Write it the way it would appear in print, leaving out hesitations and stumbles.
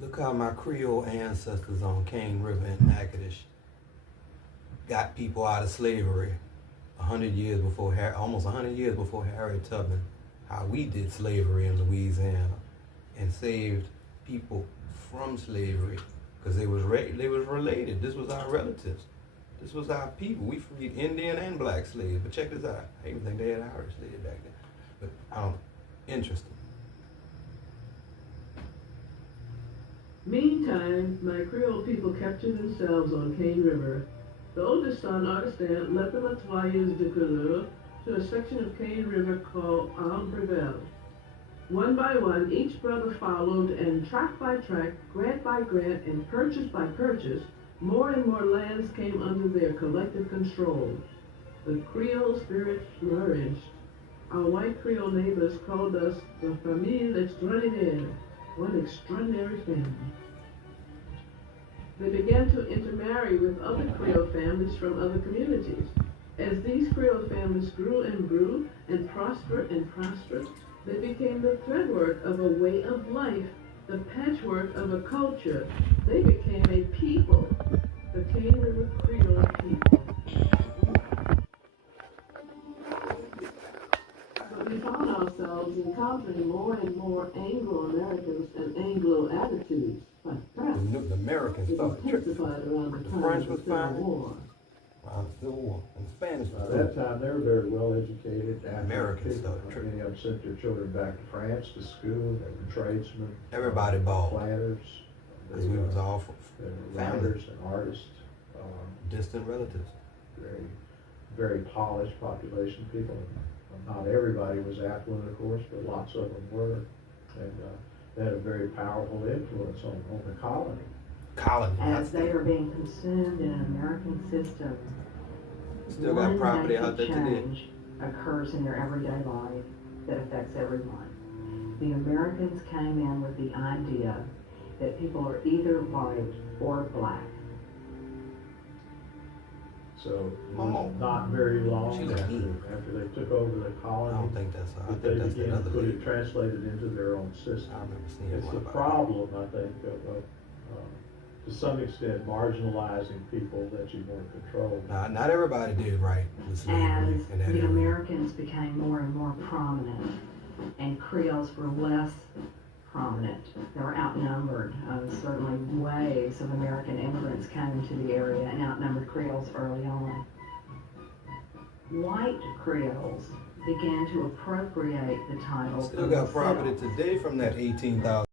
Look how my Creole ancestors on Cane River in Natchitoches got people out of slavery 100 years before, almost 100 years before Harriet Tubman, how we did slavery in Louisiana and saved people from slavery because they was related. This was our relatives. This was our people. We freed Indian and black slaves. But check this out. I even think they had Irish slaves back then. But interesting. Meantime, my Creole people kept to themselves on Cane River. The oldest son, Augustin, led the Matoyers de Couleur to a section of Cane River called Albrevel. One by one, each brother followed, and tract by tract, grant by grant, and purchase by purchase, more and more lands came under their collective control. The Creole spirit flourished. Our white Creole neighbors called us the famille extraordinaire, one extraordinary family. They began to intermarry with other Creole families from other communities. As these Creole families grew and prospered, they became the threadwork of a way of life, the patchwork of a culture. They became a people, the Cane River Creole people. But we found ourselves encountering more and more Anglo-Americans and Anglo attitudes. The Americans started tripping. The French was fine. Around the Civil War. And the Spanish was At that time, they were very well educated. Americans started tripping. Many of them sent their children back to France to school. They were tradesmen. Everybody balled. Planters. Because we was all writers and artists. Distant relatives. Very, very polished population people. Not everybody was affluent, of course, but lots of them were. And they had a very powerful influence on the colony. As they are being consumed in an American system, still got property out there today. Change occurs in their everyday life that affects everyone. The Americans came in with the idea that people are either white or black. So not very long after they took over the colony, I don't think that's. I they think that's began another to put league. it translated into their own system. I remember seeing It's one the about problem, I think, of to some extent marginalizing people that you want to control. Not everybody did right with slavery. As in that the area. Americans became more and more prominent, and Creoles were less prominent. They were outnumbered. Certainly waves of American immigrants came into the area and outnumbered Creoles early on. White Creoles began to appropriate the title. Still got property today from that 18,000.